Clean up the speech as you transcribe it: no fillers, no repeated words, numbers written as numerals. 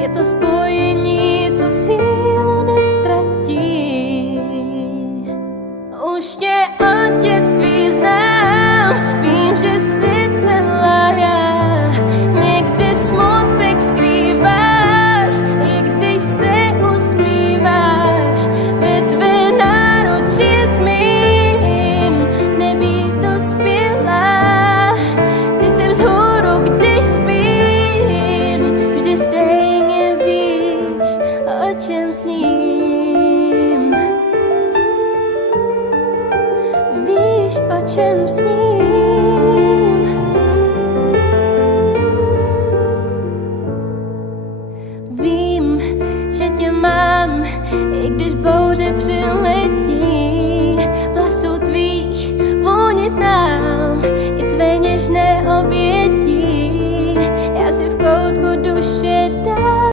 Je to spojení, co sílu nestratí. Už tě od dětství znám, vím, že jsi celá já. Někdy smutek skrýváš, i když se usmíváš. Ve tvé náruči smím nebýt dospělá. Ty jsi vzhůru, když spím, vždy stejně víš, o čem sním. Víš, o čem sním. Vím, že tě mám, i když bouře přiletí. Vlasů tvých vůni znám.